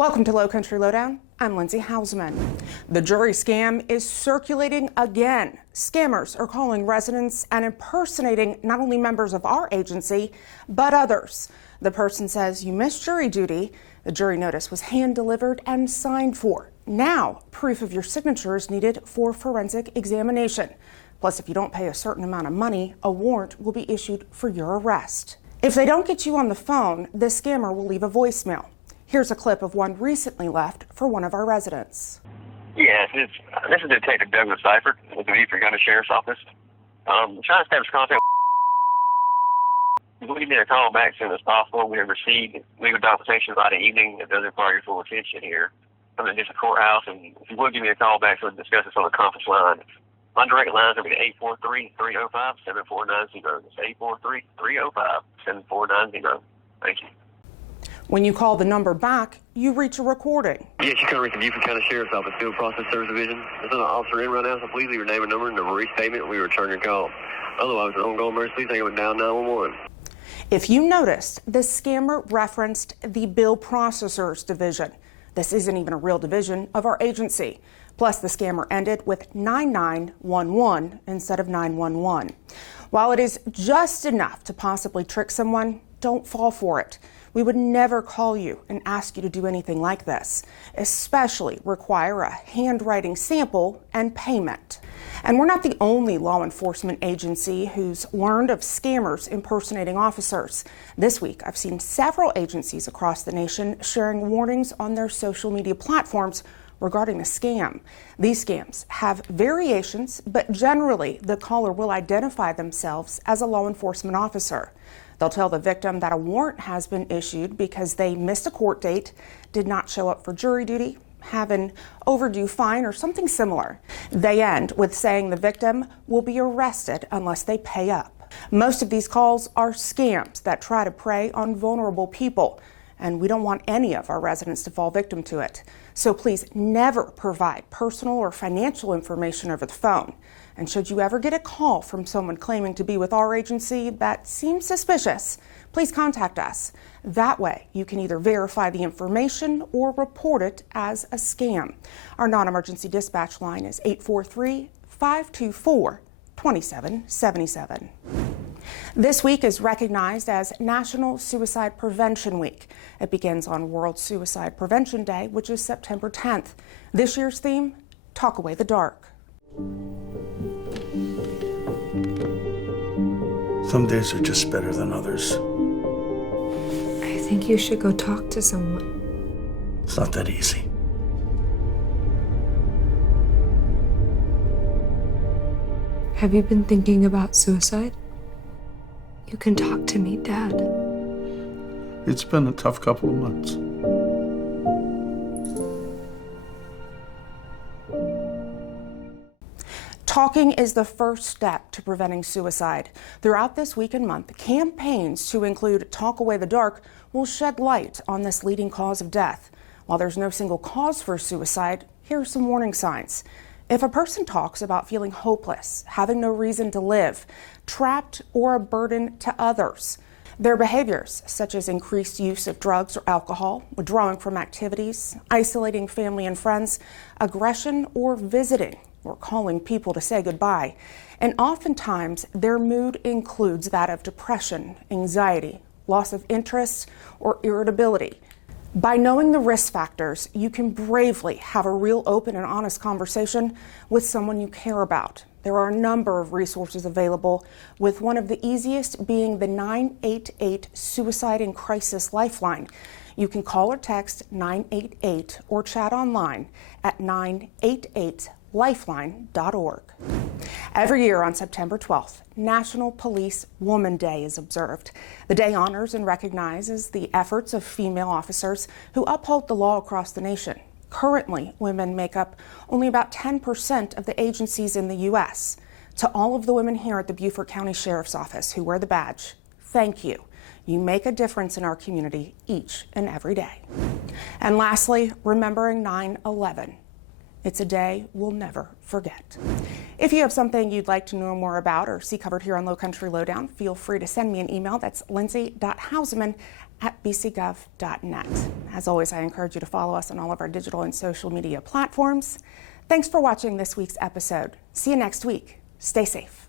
Welcome to Lowcountry Lowdown. I'm Lindsay Hausman. The jury scam is circulating again. Scammers are calling residents and impersonating not only members of our agency, but others. The person says you missed jury duty. The jury notice was hand-delivered and signed for. Now, proof of your signature is needed for forensic examination. Plus, if you don't pay a certain amount of money, a warrant will be issued for your arrest. If they don't get you on the phone, the scammer will leave a voicemail. Here's a clip of one recently left for one of our residents. Yes, this is Detective Douglas Seifert with the Beaufort County Sheriff's Office. Trying to establish contact. We need a call back as soon as possible. We have received legal documentation by the evening that does require your full attention here from the district courthouse. And if you would give me a call back so we can discuss this on the conference line. My direct line is going to be 843-305-7490. It's 843-305-7490. Thank you. When you call the number back, you reach a recording. Yes, you can reach the Beaufort County Sheriff's Office Field Process Service Division. There's an officer in right now, so please leave your name and number and a brief statement. We return your call. Otherwise, an ongoing emergency, please hang up and dial 911. If you noticed, the scammer referenced the Bill Processors Division. This isn't even a real division of our agency. Plus, the scammer ended with 9911 instead of 911. While it is just enough to possibly trick someone, don't fall for it. We would never call you and ask you to do anything like this, especially require a handwriting sample and payment. And we're not the only law enforcement agency who's learned of scammers impersonating officers. This week, I've seen several agencies across the nation sharing warnings on their social media platforms regarding the scam. These scams have variations, but generally the caller will identify themselves as a law enforcement officer. They'll tell the victim that a warrant has been issued because they missed a court date, did not show up for jury duty, have an overdue fine, or something similar. They end with saying the victim will be arrested unless they pay up. Most of these calls are scams that try to prey on vulnerable people, and we don't want any of our residents to fall victim to it. So please never provide personal or financial information over the phone. And should you ever get a call from someone claiming to be with our agency that seems suspicious, please contact us. That way, you can either verify the information or report it as a scam. Our non-emergency dispatch line is 843-524-2777. This week is recognized as National Suicide Prevention Week. It begins on World Suicide Prevention Day, which is September 10th. This year's theme, Talk Away the Dark. Some days are just better than others. I think you should go talk to someone. It's not that easy. Have you been thinking about suicide? You can talk to me, Dad. It's been a tough couple of months. Talking is the first step to preventing suicide. Throughout this week and month, campaigns to include Talk Away the Dark will shed light on this leading cause of death. While there's no single cause for suicide, here are some warning signs. If a person talks about feeling hopeless, having no reason to live, trapped, or a burden to others, their behaviors, such as increased use of drugs or alcohol, withdrawing from activities, isolating family and friends, aggression, or visiting, or calling people to say goodbye. And oftentimes, their mood includes that of depression, anxiety, loss of interest, or irritability. By knowing the risk factors, you can bravely have a real open and honest conversation with someone you care about. There are a number of resources available, with one of the easiest being the 988 Suicide and Crisis Lifeline. You can call or text 988 or chat online at 988lifeline.org. Every year on September 12th, National Police Woman Day is observed. The day honors and recognizes the efforts of female officers who uphold the law across the nation. Currently, women make up only about 10% of the agencies in the U.S. To all of the women here at the Beaufort County Sheriff's Office who wear the badge, thank you. You make a difference in our community each and every day. And lastly, remembering 9/11. It's a day we'll never forget. If you have something you'd like to know more about or see covered here on Lowcountry Lowdown, feel free to send me an email. That's lindsay.houseman@bcgov.net. As always, I encourage you to follow us on all of our digital and social media platforms. Thanks for watching this week's episode. See you next week. Stay safe.